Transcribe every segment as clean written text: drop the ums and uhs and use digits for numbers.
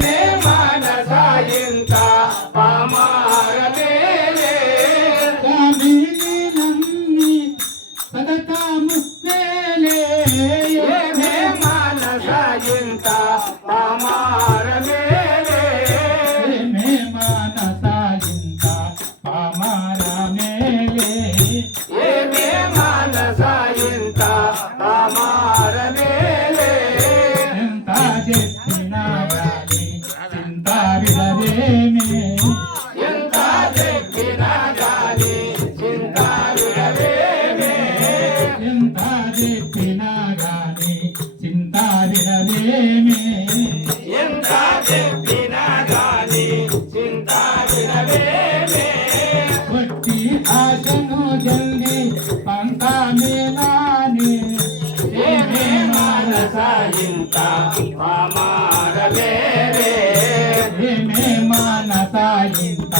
మే మానస ఇంత పామార మేలే కామిని నమ్మి సదతాము మేలే మే మానస ఇంత పామార మేలే మే మానస ఇంత పామార మేలే మే మానస ఇంత పామార మేలే ఎంత చెప్పినా గాని చింత విడవేమే ఎంత చెప్పినా గాని చింత విడవేమే ఎంత చెప్పినా గాని చింత విడవేమే ఎంత చెప్పినా గాని చింత విడవేమే వట్టి ఆశను జల్ది పంతామేనాని మే మానస ఇంత పామార మేలే మే మానస ఇంత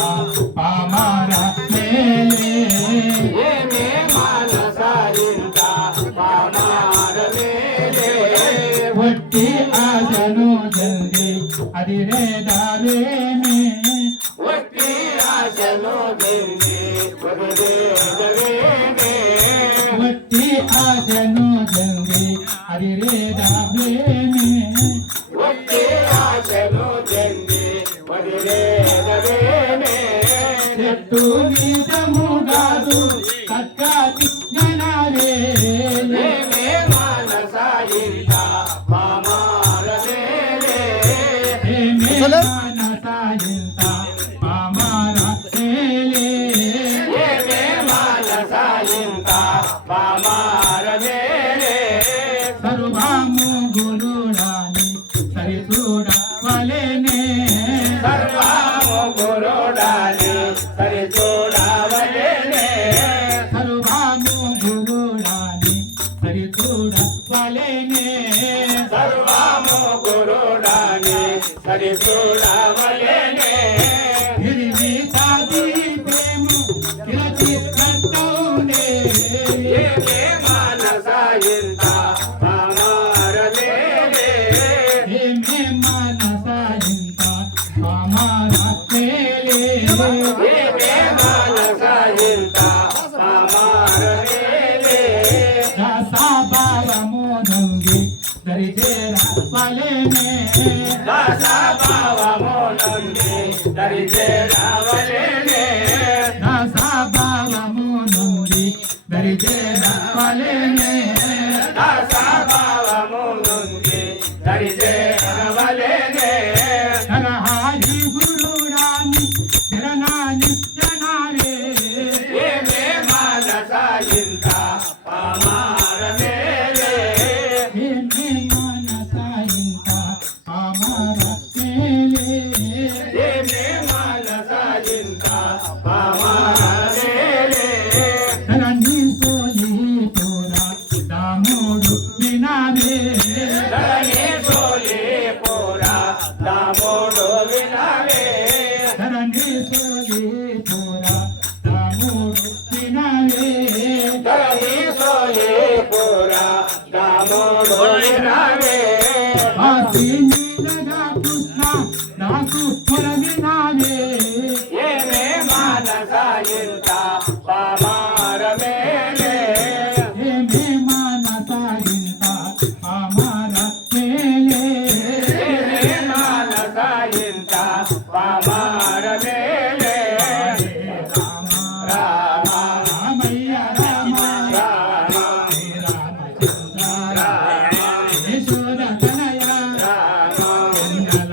పామార మేలే మే మానస ఇంత పామార మేలే వట్టి ఆశను జల్ది అది రేదావేమే వట్టి ఆశలో బింది వదిలేదవేమే వట్టి ఆశను జల్ది అది రేదావేమే వట్టి ఆశలో బింది వదిలేదవేమే చెట్టు నిజము కాదు కక్కాతి జనాలే మే మానస ఇంత పామార మేలే మే మానస ఇంత పామార మేలే మే మానస ఇంత పామార మేలే సర్వము గురుడాని సరిచూడ వలెనే సర్వము గురుడాని సరి చూడవలేనే సర్వము గురుడాని సరిచూడ వలెనే సర్వము గురుడాని సరి చూడవలేనే గిరిని తాది ప్రేము కిరచి కట్టౌనే మే మానస ఇంత పామార మేలే మే మానస ఇంత పామార మేలే మే మానస ఇంత పామార మేలే దాసాభావము నంది దరిచేర వలెనే దాసభావము నుండి దరి చేరవలేనే దాసాభావము నంది దరిచేర వలెనే దాసభావము నుండి దరి చేరవలేనే సరహాయి గురుడాని శరణాని జనాలే మే మానస ఇంత పామార మేలే మే మానస ఇంత పామార మేలే మే మానస ఇంత పామార మేలే ధరణి సోయి తోరా దామోడు వినాలే ధరణి సోలి పోరా దామోడు వినాలే ధరణి సోయి తోరా దామోడు వినాలే ధరణి సోలి పోరా దామోడు వినాలే ఆసి నీలగా కృష్ణ నాకు పొరవినాలే మే మానస ఇంత పామార మేలే మే మానస ఇంత పామార మేలే మే మానస ఇంత పామార మేలే రామ రామ రామయ్య రామ రామ రామచంద్ర రామ యశోద తనయ రామ మంగళ